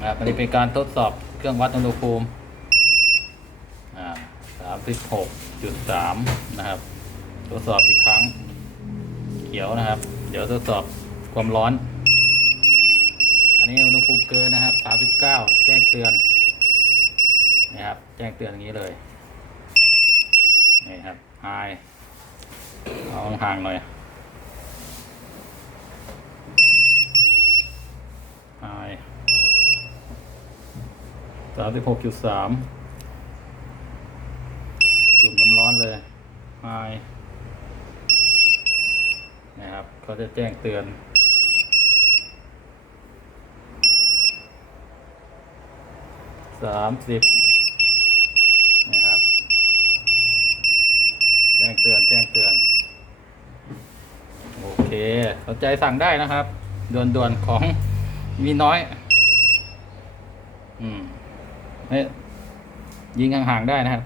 นะครับอันนี้เป็นการทดสอบเครื่องวัดอุณหภูมิอ่าสามสิบหกจุดสามนะครับ ทดสอบอีกครั้ง เขียวนะครับ เดี๋ยวทดสอบความร้อน อันนี้อุณหภูมิเกินนะครับสามสิบเก้าแจ้งเตือนนะครับ แจ้งเตือนอย่างนี้เลยนี่ครับไฮเอาห่างหน่อยไฮ สามสิบหกจุดสามจุ่มน้ำร้อนเลยไฮนะครับเขาจะแจ้งเตือนสามสิบนะครับ แจ้งเตือนแจ้งเตือน โอเคสนใจสั่งได้นะครับด่วนๆของมีน้อย อืม ยิงห่างๆได้นะครับ